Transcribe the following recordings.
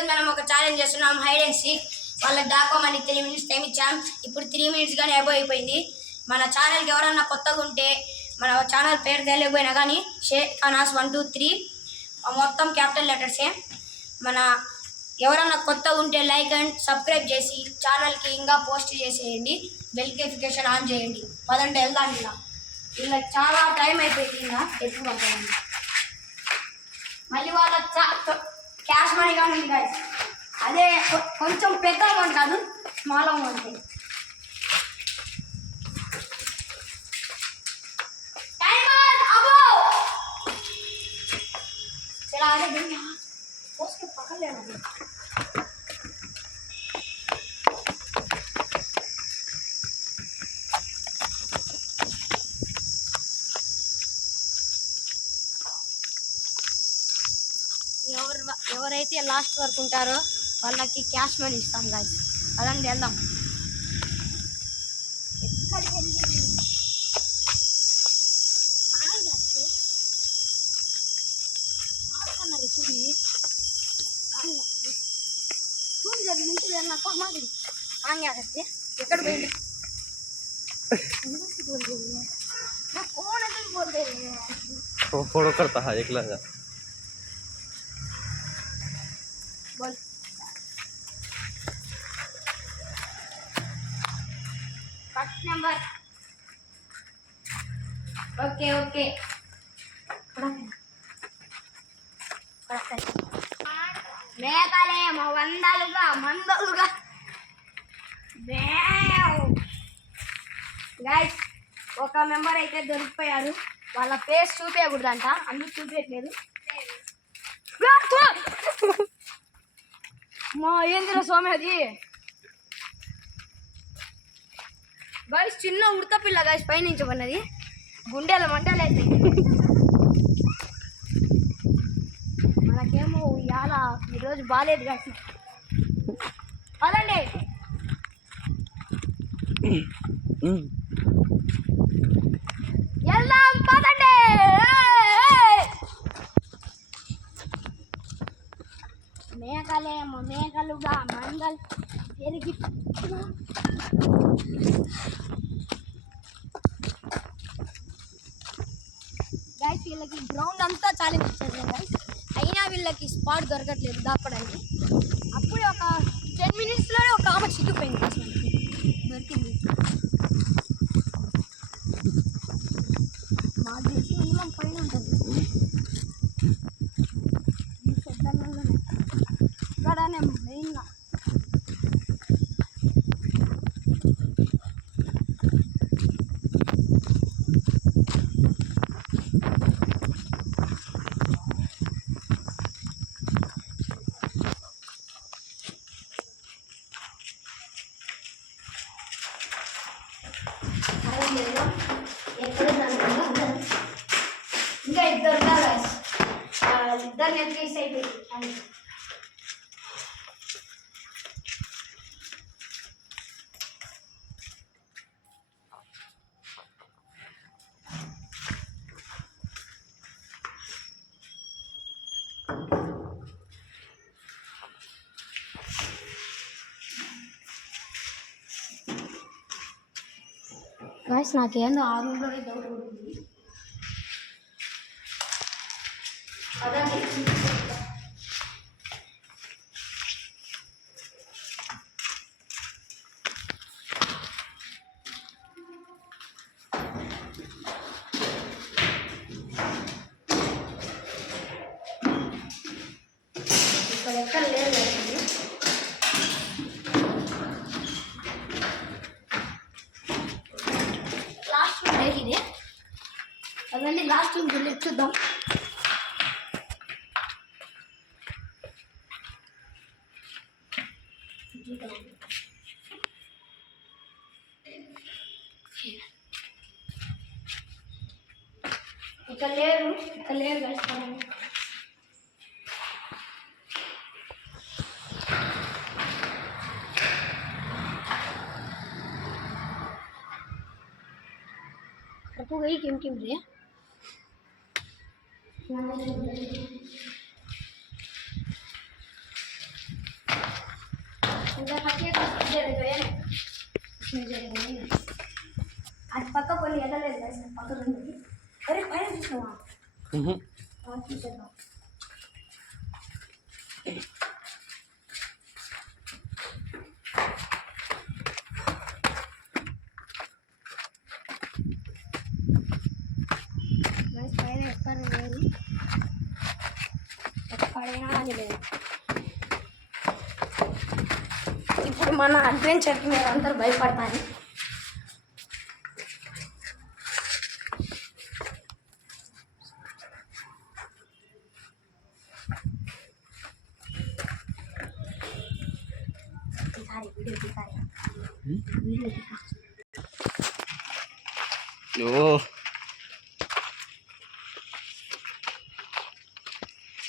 ఈరోజు మనం ఒక ఛాలెంజ్ చేస్తున్నాం, హైడ్ అండ్ సీక్. వాళ్ళకి దాకోమని 3 minutes టైం ఇచ్చాం. ఇప్పుడు 3 minutes కానీ అయిపోయింది. మన ఛానల్కి ఎవరన్నా కొత్తగా ఉంటే, మన ఛానల్ పేరు తెలియకపోయినా కానీ షేక్ అనాస్ 1 2 3 మొత్తం క్యాపిటల్ లెటర్సే. మన ఎవరన్నా కొత్తగా ఉంటే లైక్ అండ్ సబ్స్క్రైబ్ చేసి ఛానల్కి ఇంకా పోస్ట్ చేసేయండి, బెల్ నోటిఫికేషన్ ఆన్ చేయండి. పదండి వెళ్దాం. ఇలా చాలా టైం అయిపోయింది. ఇంకా ఎప్పుడు పడుతుంది మళ్ళీ వాళ్ళ క్యాష్ మనీ కానీ గైస్. అదే కొంచెం పెద్ద అమౌంట్ కాదు, స్మాల్ అమౌంట్. చలా అదే పోస్ట్ పక్కలేనా ఎవరైతే లాస్ట్ వరకు ఉంటారో వాళ్ళకి క్యాష్ మనీ ఇస్తాం గాయస్. అలాంటి వెళ్దాం. ఎక్కడ పోయింది? फोटो करता है एकला जा बोल. First number. Okay okay. మేకాలేమో వందలుగా మందలుగా. గైస్ ఒక మెంబర్ అయితే దొరికిపోయారు. వాళ్ళ ఫేస్ చూపించకూడదంట, అందుకు చూపించట్లేదు. మా ఏందిరా స్వామి అది గైస్, చిన్న ఉడత పిల్ల గైస్, పైనుంచి పన్నది. గుండెల మంటలు అయితే మనకేమో ఇవాళ ఈరోజు బాగాలేదు గైస్. అదండి వెళ్దాం పదండి. మేకలేమో మేకలుగా మంగళ పెరిగి గైస్, వీళ్ళకి గ్రౌండ్ అంతా ఛాలెంజ్ ఇచ్చేది గైస్. అయినా వీళ్ళకి స్పాట్ దొరకట్లేదు దాపడానికి. అప్పుడే ఒక 10 minutesలోనే ఒక ఆమె చిక్కిపోయింది గైస్. మనకి దొరికింది. మా దేశీ ఇంగ్లం పైన ఉంటుంది. ఇక్కడనే మెయిన్గా ఇంకా ఇద్దరు ఇద్దరిని తీసి అయిపోయింది. గాయస్ నాకేందో ఆ రూమ్లోనే డౌట్ ఉంటుంది. అదండి ఇక్కడ ఎక్కడ లేదు కదండి. లాస్ట్ రూమ్ ఇది. అదండి లాస్ట్ రూమ్ వెళ్ళి చూద్దాం. ఇక్కడ లేరు కలుస్తాను. आपको गई क्यों रे అది పక్క కొన్ని వెళ్ళలేదు పక్కన ఉంది. అరే పైన చూసినావా? చూసేద్దాం. పైన ఎక్కడ లేదు, ఎక్కడైనా అది లేదు. ఇప్పుడు మన అడ్వెంచర్కి మీరు అందరూ భయపడతారు.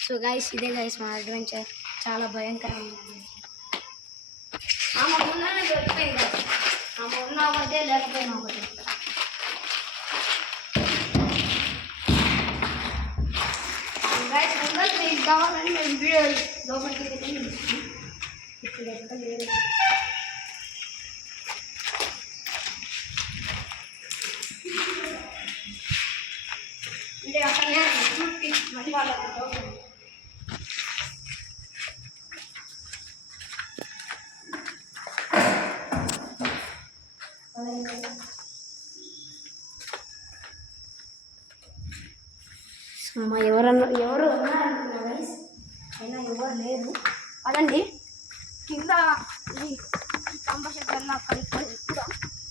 సో గైస్, ఇదే గైస్ మా అడ్వెంచర్. చాలా భయంకరమైన అడ్వెంచర్. ఆమె ఉన్నానే దొరికిపోయింది గైస్. ఆమె ఉన్నా ఒకటే, లేకపోయినా ఒకటే. గైస్ ముందర మీకు కావాలని మేము వీడియో లోపలికి వెళ్ళి ఇప్పుడు ఎక్కడ లేదు. అంటే అక్కడ మళ్ళీ వాళ్ళకి ఎవరు ఉన్నారనుకున్నా గైస్, అయినా ఎవరు లేరు. అదండి కింద కంపల్సరీ అక్కడికి